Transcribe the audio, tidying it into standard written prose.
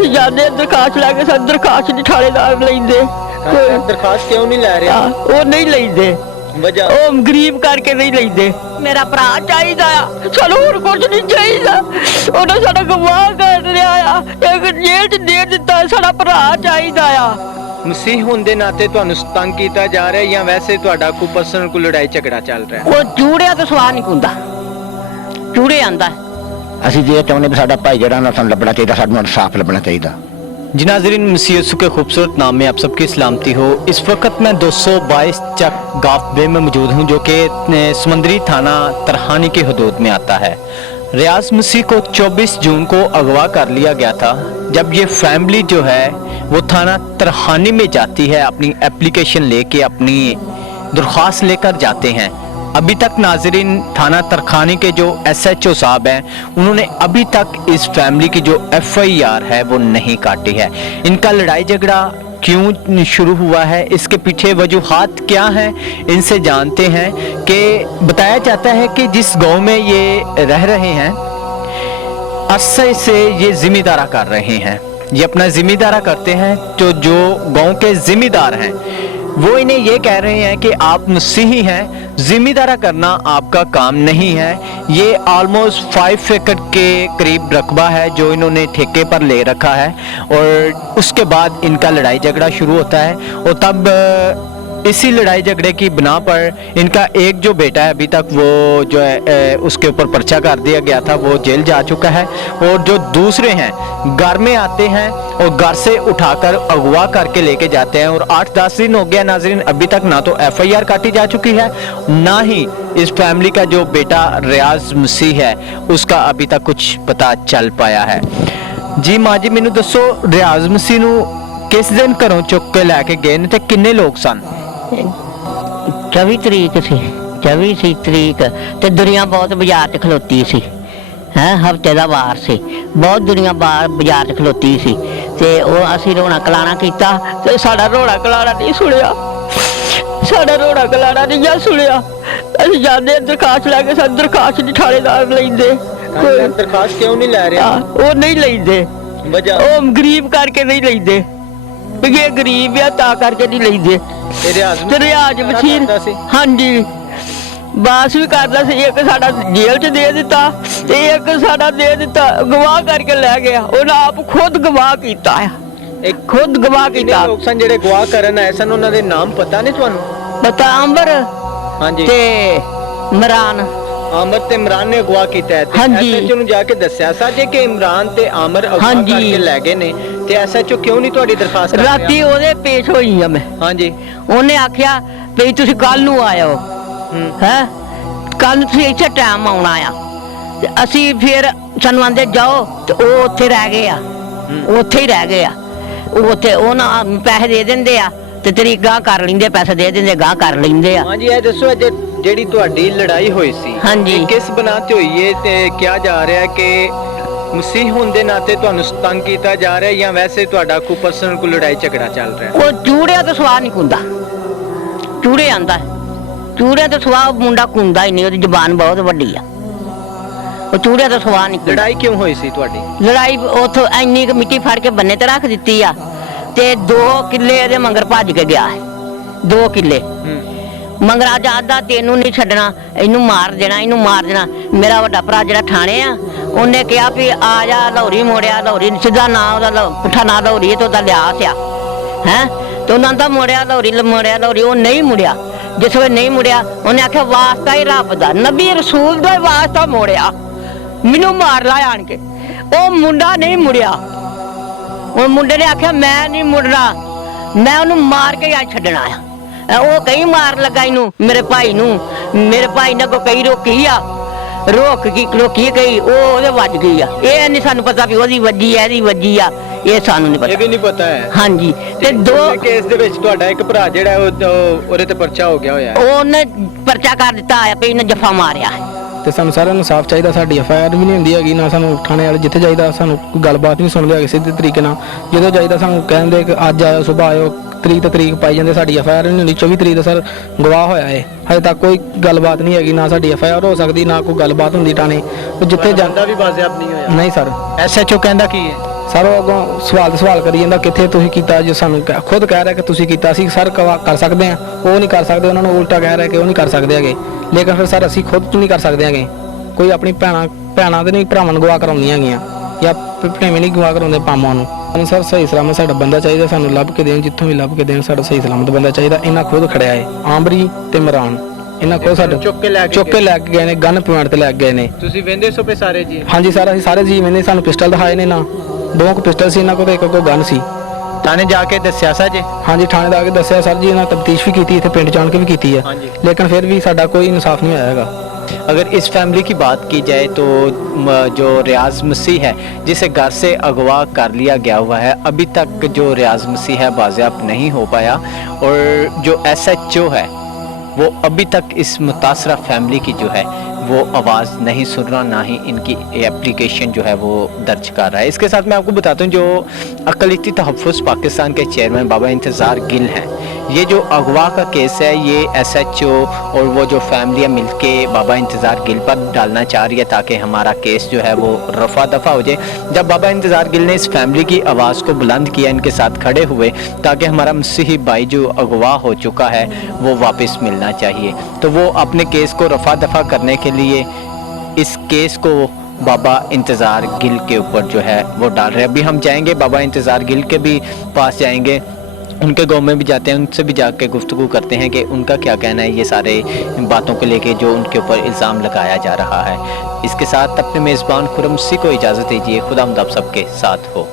ਅਸੀਂ ਜਾਂਦੇ ਦਰਖਾਸਤ ਲੈ ਕੇ, ਸਾਨੂੰ ਦਰਖਾਸਤ ਨਹੀਂ ਥਾਣੇਦਾਰ ਲੈਂਦੇ। ਦਰਖਾਸਤ ਕਿਉਂ ਨਹੀਂ ਲੈ ਰਿਹਾ? ਉਹ ਨਹੀਂ ਲੈਂਦੇ, ਵਜ੍ਹਾ ਉਹ ਗਰੀਬ ਕਰਕੇ ਨਹੀਂ ਲੈਂਦੇ। ਮੇਰਾ ਭਰਾ ਚਾਹੀਦਾ ਆ, ਸਾਨੂੰ ਹੋਰ ਕੁਝ ਨਹੀਂ ਚਾਹੀਦਾ। ਉਹਨੇ ਸਾਡਾ ਗਵਾਹ ਕਰ ਰਿਹਾ ਆ, ਇੱਕ ਜੇਲ੍ਹ 'ਚ ਦੇ ਦਿੱਤਾ। ਸਾਡਾ ਭਰਾ ਚਾਹੀਦਾ ਆ। ਮਸੀਹ ਹੋਣ ਦੇ ਨਾਤੇ ਤੁਹਾਨੂੰ ਤੰਗ ਕੀਤਾ ਜਾ ਰਿਹਾ ਜਾਂ ਵੈਸੇ ਤੁਹਾਡਾ ਕੋਈ ਪਰਸਨਲ ਕੋਈ ਲੜਾਈ ਝਗੜਾ ਚੱਲ ਰਿਹਾ? ਉਹ ਚੂੜਿਆ ਤੋਂ ਸਵਾਹ ਨਹੀਂ ਹੁੰਦਾ, ਚੂੜੇ ਆਂਦਾ। ਅਸੀਂ ਜੇ ਚਾਹੁੰਦੇ ਵੀ ਸਾਡਾ ਭਾਈ ਜਿਹੜਾ ਨਾ ਸਾਨੂੰ ਲੱਭਣਾ ਚਾਹੀਦਾ, ਸਾਨੂੰ ਇਨਸਾਫ ਲੱਭਣਾ ਚਾਹੀਦਾ। जी नाज़रीन, मसीह यीशु के खूबसूरत नाम में आप सबकी सलामती हो। इस वक्त मैं 222 चक गाफ बे में मौजूद हूँ, जो कि समंदरी थाना तरहानी की हदूद में आता है। रियाज मसीह को 24 जून को अगवा कर लिया गया था। जब ये फैमिली जो है वो थाना तरहानी में जाती है, अपनी एप्लीकेशन लेके, अपनी दरख्वास्त लेकर जाते हैं। अभी तक नाजरीन थाना तरखानी के जो SHO साहब हैं, उन्होंने अभी तक इस फैमिली की जो FIR है वो नहीं काटी है। इनका लड़ाई झगड़ा क्यों शुरू हुआ है, इसके पीछे वजूहात क्या हैं, इनसे जानते हैं। कि बताया जाता है कि जिस गांव में ये रह रहे हैं, अरसे से ये जिम्मेदारा कर रहे हैं, ये अपना जिम्मेदारा करते हैं। तो जो गांव के जिम्मेदार हैं वो इन्हें ये कह रहे हैं कि आप मसीही हैं, जिम्मेदारा करना आपका काम नहीं है। ये ऑलमोस्ट 5 एकड़ के करीब रकबा है जो इन्होंने ठेके पर ले रखा है, और उसके बाद इनका लड़ाई झगड़ा शुरू होता है। और तब इसी लड़ाई झगड़े की बिना पर इनका एक जो बेटा है, अभी तक वो जो है उसके ऊपर पर्चा कर दिया गया था, वो जेल जा चुका है। और जो दूसरे हैं घर में आते हैं और घर से उठाकर अगवा करके लेके जाते हैं। और 8-10 दिन हो गया नाजरीन, अभी तक ना तो FIR काटी जा चुकी है, ना ही इस फैमिली का जो बेटा रियाज मसीह है उसका अभी तक कुछ पता चल पाया है। जी माँ जी, मैनू दसो, रियाज मसीह नू किस दिन घरों चुक के लैके गए ने ते किन्ने लोग सन? 24 तरीक ਸੀ, 24 ਤਰੀਕ ਤੇ ਦੁਨੀਆ ਬਹੁਤ ਬਾਜ਼ਾਰ 'ਚ ਖਲੋਤੀ ਸੀ। ਹਫਤੇ ਦਾ ਵਾਰ ਸੀ, ਬਹੁਤ ਦੁਨੀਆ ਬਾਜ਼ਾਰ 'ਚ ਖਲੋਤੀ ਸੀ। ਤੇ ਉਹ ਅਸੀਂ ਰੋਣਾ ਕਲਾਣਾ ਕੀਤਾ ਤੇ ਸਾਡਾ ਰੋਣਾ ਕਲਾਣਾ ਨਹੀਂ ਸੁਣਿਆ, ਸਾਡਾ ਰੋਣਾ ਕਲਾਣਾ ਨਹੀਂ ਸੁਣਿਆ। ਅਸੀਂ ਜਾਂਦੇ ਦਰਖਾਸਤ ਲੈ ਕੇ, ਸਾਨੂੰ ਦਰਖਾਸਤ ਨਹੀਂ ਥਾਣੇਦਾਰ ਲੈਂਦੇ। ਦਰਖਾਸਤ ਕਿਉਂ ਨਹੀਂ ਲੈ ਰਿਹਾ? ਉਹ ਨਹੀਂ ਲੈਂਦੇ, ਵਜ੍ਹਾ ਉਹ ਗਰੀਬ ਕਰਕੇ ਨਹੀਂ ਲੈਂਦੇ। ਇਹ ਗਰੀਬ ਆ ਤਾਂ ਕਰਕੇ ਨਹੀਂ ਲੈਂਦੇ। ਰਿਆਜ਼ ਮਸੀਹ, ਹਾਂਜੀ, ਬਾਸ ਵੀ ਕਰਦਾ ਸੀ। ਇੱਕ ਸਾਡਾ ਜੇਲ੍ਹ 'ਚ ਦੇ ਦਿੱਤਾ ਤੇ ਇੱਕ ਸਾਡਾ ਦੇ ਦਿੱਤਾ, ਗਵਾਹ ਕਰਕੇ ਲੈ ਗਿਆ। ਉਹਨਾਂ ਆਪ ਖੁਦ ਗਵਾਹ ਕੀਤਾ ਆ, ਇੱਕ ਖੁਦ ਗਵਾਹ ਕੀਤਾ। ਲੋਕ ਸਨ ਜਿਹੜੇ ਗਵਾਹ ਕਰਨ ਆਏ ਸਨ, ਉਹਨਾਂ ਦੇ ਨਾਮ ਪਤਾ ਨਹੀਂ ਤੁਹਾਨੂੰ? ਪਤਾ, ਅੰਬਰ ਹਾਂਜੀ ਤੇ ਇਮਰਾਨ। ਆਮਰ ਤੇ ਇਮਰਾਨ ਨੇ ਅਗਵਾ ਕੀਤਾ ਹੈ। ਹਾਂਜੀ। SHO ਨੂੰ ਜਾ ਕੇ ਦੱਸਿਆ ਸਾਜੇ ਕਿ ਇਮਰਾਨ ਤੇ ਆਮਰ ਅਗਵਾ ਕਰਕੇ ਲੈ ਗਏ ਨੇ, ਤੇ SHO ਕਿਉਂ ਨਹੀਂ ਤੁਹਾਡੀ ਦਰਖਾਸਤ ਕਰ ਰਿਹਾ? ਰਾਤੀ ਉਹਦੇ ਪੇਸ਼ ਹੋਈ ਆ ਮੈਂ। ਹਾਂਜੀ। ਉਹਨੇ ਆਖਿਆ ਵੀ ਤੁਸੀਂ ਕੱਲ ਨੂੰ ਆਇਓ, ਕੱਲ ਨੂੰ ਤੁਸੀਂ ਇੱਥੇ ਟਾਈਮ ਆਉਣਾ ਆ। ਤੇ ਅਸੀਂ ਫਿਰ ਸਾਨੂੰ ਆਂਦੇ ਜਾਓ, ਤੇ ਉਹ ਉੱਥੇ ਰਹਿ ਗਏ ਆ, ਉੱਥੇ ਹੀ ਰਹਿ ਗਏ ਆ। ਉਹ ਉੱਥੇ ਉਹਨਾਂ ਪੈਸੇ ਦੇ ਦਿੰਦੇ ਆ ਤੇ ਤੇਰੀ ਗਾਹ ਕਰ ਲੈਂਦੇ, ਪੈਸੇ ਦੇ ਦਿੰਦੇ, ਗਾਹ ਕਰ ਲੈਂਦੇ ਆ। ਹਾਂਜੀ, ਇਹ ਦੱਸੋ ਜਿਹੜੀ ਤੁਹਾਡੀ ਲੜਾਈ ਹੋਈ ਸੀ, ਹਾਂਜੀ, ਕਿਸ ਬਣਾ ਤੇ ਹੋਈ ਹੈ? ਤੇ ਕਿਹਾ ਜਾ ਰਿਹਾ ਕਿ ਮਸੀਹ ਹੋਣ ਦੇ ਨਾਤੇ ਤੁਹਾਨੂੰ ਤੰਗ ਕੀਤਾ ਜਾ ਰਿਹਾ ਜਾਂ ਵੈਸੇ ਤੁਹਾਡਾ ਕੋਈ ਪਰਸਨਲ ਕੋਈ ਲੜਾਈ ਝਗੜਾ ਚੱਲ ਰਿਹਾ? ਉਹ ਚੂੜਿਆ ਤੋਂ ਸਵਾਹ ਨਹੀਂ ਕੁੰਦਾ, ਚੂੜੇ ਆਂਦਾ। ਚੂੜਿਆ ਤੋਂ ਸਵਾਹ ਮੁੰਡਾ ਕੁੰਦਾ ਹੀ ਨਹੀਂ, ਉਹਦੀ ਜ਼ੁਬਾਨ ਬਹੁਤ ਵੱਡੀ ਆ। ਉਹ ਚੂੜਿਆ ਤੋਂ ਸਵਾਹ ਨਹੀਂ। ਲੜਾਈ ਕਿਉਂ ਹੋਈ ਸੀ ਤੁਹਾਡੀ? ਲੜਾਈ ਉਥੋਂ ਇੰਨੀ ਕੁ ਮਿੱਟੀ ਫੜ ਕੇ ਬੰਨੇ ਤੇ ਰੱਖ ਦਿੱਤੀ ਆ, ਤੇ 2 ਕਿੱਲੇ ਇਹਦੇ ਮੰਗਰ ਭੱਜ ਕੇ ਗਿਆ ਹੈ। 2 ਕਿੱਲੇ ਮੰਗਰਾ ਜਾਂਦਾ, ਤੈਨੂੰ ਨਹੀਂ ਛੱਡਣਾ, ਇਹਨੂੰ ਮਾਰ ਦੇਣਾ, ਇਹਨੂੰ ਮਾਰ ਦੇਣਾ। ਮੇਰਾ ਵੱਡਾ ਭਰਾ ਜਿਹੜਾ ਥਾਣੇ ਆ, ਉਹਨੇ ਕਿਹਾ ਵੀ ਆ ਜਾ ਲਹੌਰੀ ਮੋੜਿਆ। ਲਹੌਰੀ ਸਿੱਧਾ ਨਾਂ ਉਹਦਾ, ਪੁੱਠਾ ਨਾਂ ਲਹੌਰੀ ਤੇ ਉਹਦਾ ਲਿਆ ਸਿਆ ਤੇ ਉਹਨਾਂ ਦਾ ਮੋੜਿਆ ਲਹੌਰੀ, ਮੋੜਿਆ ਲਹੌਰੀ। ਉਹ ਨਹੀਂ ਮੁੜਿਆ। ਜਿਸ ਵੇਲੇ ਨਹੀਂ ਮੁੜਿਆ, ਉਹਨੇ ਆਖਿਆ ਵਾਸਤਾ ਹੀ ਰੱਬ ਦਾ, ਨਬੀ ਰਸੂਲ ਦਾ ਵਾਸਤਾ ਮੋੜਿਆ, ਮੈਨੂੰ ਮਾਰ ਲਾ ਆਣ ਕੇ। ਉਹ ਮੁੰਡਾ ਨਹੀਂ ਮੁੜਿਆ। ਉਹ ਮੁੰਡੇ ਨੇ ਆਖਿਆ ਮੈਂ ਨਹੀਂ ਮੁੜਨਾ, ਮੈਂ ਉਹਨੂੰ ਮਾਰ ਕੇ ਆ ਛੱਡਣਾ ਆ। ਉਹ ਕਈ ਮਾਰ ਲੱਗਾ ਇਹਨੂੰ, ਮੇਰੇ ਭਾਈ ਨੂੰ। ਮੇਰੇ ਭਾਈ ਨੇ ਕਈ ਰੋਕੀ ਆ, ਰੋਕੀ ਗਈ, ਉਹ ਉਹਦੇ ਵੱਜ ਗਈ ਆ। ਇਹ ਨਹੀਂ ਸਾਨੂੰ ਪਤਾ ਵੀ ਉਹਦੀ ਵੱਜੀ ਆ, ਇਹਦੀ ਵੱਜੀ ਆ, ਇਹ ਸਾਨੂੰ ਨਹੀਂ ਪਤਾ। ਇਹ ਵੀ ਨਹੀਂ ਪਤਾ ਹੈ। ਹਾਂਜੀ। ਤੇ 2 ਕੇਸ ਦੇ ਵਿੱਚ ਤੁਹਾਡਾ ਇੱਕ ਭਰਾ ਜਿਹੜਾ ਉਹਦੇ ਤੇ ਪਰਚਾ ਹੋ ਗਿਆ ਹੋਇਆ, ਉਹਨੇ ਪਰਚਾ ਕਰ ਦਿੱਤਾ ਆ ਵੀ ਇਹਨੇ ਜੱਫਾ ਮਾਰਿਆ। ਤੇ ਸਾਨੂੰ ਸਾਰਿਆਂ ਨੂੰ ਇਨਸਾਫ ਚਾਹੀਦਾ। ਸਾਡੀ FIR ਵੀ ਨਹੀਂ ਹੁੰਦੀ ਹੈਗੀ, ਨਾ ਸਾਨੂੰ ਥਾਣੇ ਵਾਲੇ ਜਿੱਥੇ ਜਾਈਦਾ ਸਾਨੂੰ ਕੋਈ ਗੱਲਬਾਤ ਨਹੀਂ ਸੁਣਦੇ ਹੈਗੇ ਸਿੱਧੇ ਤਰੀਕੇ ਨਾਲ। ਜਦੋਂ ਜਾਈਦਾ ਸਾਨੂੰ ਕਹਿੰਦੇ ਕਿ ਅੱਜ ਆਇਓ, ਸੁਬਾਹ ਆਇਓ, ਤਰੀਕ ਤੇ ਤਰੀਕ ਪਾਈ ਜਾਂਦੇ। ਸਾਡੀ FIR ਨਹੀਂ ਹੁੰਦੀ। 24 ਤਰੀਕ ਦਾ ਸਰ ਗਵਾਹ ਹੋਇਆ ਹੈ, ਹਜੇ ਤੱਕ ਕੋਈ ਗੱਲਬਾਤ ਨਹੀਂ ਹੈਗੀ। ਨਾ ਸਾਡੀ FIR ਹੋ ਸਕਦੀ, ਨਾ ਕੋਈ ਗੱਲਬਾਤ ਹੁੰਦੀ ਥਾਣੇ। ਜਿੱਥੇ ਜਾਂਦਾ ਵੀ ਬਾਜ਼ਿਆਬ ਨਹੀਂ ਹੋਇਆ। ਨਹੀਂ ਸਰ। SHO ਕਹਿੰਦਾ ਕੀ ਹੈ? ਸਰ ਉਹ ਅੱਗੋਂ ਸਵਾਲ ਕਰੀ ਜਾਂਦਾ ਕਿੱਥੇ ਤੁਸੀਂ ਕੀਤਾ, ਜੋ ਸਾਨੂੰ ਖੁਦ ਕਹਿ ਰਿਹਾ ਕਿ ਤੁਸੀਂ ਕੀਤਾ, ਅਸੀਂ ਸਰ ਕਰ ਸਕਦੇ ਹਾਂ, ਉਹ ਨਹੀਂ ਕਰ ਸਕਦੇ, ਉਹਨਾਂ ਨੂੰ ਉਲਟਾ ਕਹਿ ਰਿਹਾ ਕਿ ਉਹ ਨਹੀਂ ਕਰ ਸਕਦੇ ਹੈਗੇ। ਲੇਕਿਨ ਫਿਰ ਸਰ ਅਸੀਂ ਖੁਦ ਨਹੀਂ ਕਰ ਸਕਦੇ ਹੈਗੇ। ਕੋਈ ਆਪਣੀ ਭੈਣਾਂ ਦੇ ਨਹੀਂ ਭਰਾਵਾਂ ਨੂੰ ਗਵਾਹ ਕਰਾਉਂਦੀਆਂ ਹੈਗੀਆਂ, ਜਾਂ ਭਣੇਵੇਂ ਨਹੀਂ ਗਵਾਹ ਕਰਾਉਂਦੇ ਪਾਮਾਂ ਨੂੰ। ਸਾਨੂੰ ਸਰ ਸਹੀ ਸਲਾਮਤ ਸਾਡਾ ਬੰਦਾ ਚਾਹੀਦਾ, ਸਾਨੂੰ ਲੱਭ ਕੇ ਦੇਣ, ਜਿੱਥੋਂ ਵੀ ਲੱਭ ਕੇ ਦੇਣ, ਸਾਡਾ ਸਹੀ ਸਲਾਮਤ ਬੰਦਾ ਚਾਹੀਦਾ। ਇਹਨਾਂ ਖੁਦ ਖੜਿਆ ਹੈ, ਆਮਰੀ ਤੇ ਇਮਰਾਨ, ਇਹਨਾਂ ਕੋਲ ਸਾਡੇ ਚੁੱਕ ਕੇ ਲੈ ਕੇ ਗਏ ਨੇ, ਗਨ ਪੁਆਇੰਟ ਤੇ ਲੈ ਕੇ ਗਏ ਨੇ। ਤੁਸੀਂ ਵੇਂਦੇ ਸੋ ਪੇ ਸਾਰੇ ਜੀ? ਹਾਂਜੀ ਸਰ, ਅਸੀਂ ਸਾਰੇ ਜੀ ਮੈਨੇ, ਸਾਨੂੰ ਪਿਸਟਲ ਦਿਖਾਏ ਨੇ ਨਾ, 2 ਪਿਸਟਲ ਸੀ ਇਹਨਾਂ ਕੋਲ ਤੇ ਇੱਕ ਕੋਲ ਗਨ ਸੀ। ਥਾਣੇ ਜਾ ਕੇ ਦੱਸਿਆ ਸਾ ਜੀ? ਹਾਂਜੀ ਥਾਣੇ ਦਾ ਆ ਕੇ ਦੱਸਿਆ ਸਰ ਜੀ, ਇਹਨਾਂ ਤਫਤੀਸ਼ ਵੀ ਕੀਤੀ, ਇੱਥੇ ਪਿੰਡ ਜਾਣ ਕੇ ਵੀ ਕੀਤੀ ਹੈ, लेकिन फिर भी साडा कोई इंसाफ नहीं आएगा। अगर इस फैमिली की बात की जाए तो जो रियाज मसीह है, जिसे घर से अगवा कर लिया गया हुआ है, अभी तक जो रियाज मसीह है बाज़ेब नहीं हो पाया, और जो SHO है वो अभी तक इस मुतासरा फैमिली की जो है वो आवाज़ नहीं सुन रहा, ना ही इनकी एप्लीकेशन जो है वो दर्ज कर रहा है। इसके साथ मैं आपको बताता हूँ, जो अक़लियती तहफ़्फ़ुज़ पाकिस्तान के चेयरमैन बाबा इंतज़ार गिल हैं, ये जो अगवा का केस है ये SHO और वो जो फैमिलियाँ मिलके बाबा इंतज़ार गिल पर डालना चाह रही है ताकि हमारा केस जो है वो रफ़ा दफ़ा हो जाए। जब बाबा इंतज़ार गिल ने इस फैमिली की आवाज़ को बुलंद किया, इनके साथ खड़े हुए ताकि हमारा मसीही भाई जो अगवा हो चुका है वो वापस मिलना चाहिए, तो वो अपने केस को रफ़ा दफ़ा करने के लिए इस केस को बाबा इंतज़ार गिल के ऊपर जो है वो डाल रहे हैं। अभी हम जाएंगे बाबा इंतज़ार गिल के भी पास जाएंगे, उनके गांव में भी जाते हैं, उनसे भी जाके गुफ्तगू करते हैं कि उनका क्या कहना है ये सारे बातों को लेके जो उनके ऊपर इल्ज़ाम लगाया जा रहा है। इसके साथ अपने मेज़बान खुरम सी को इजाज़त दीजिए। खुदा आप सबके साथ हो।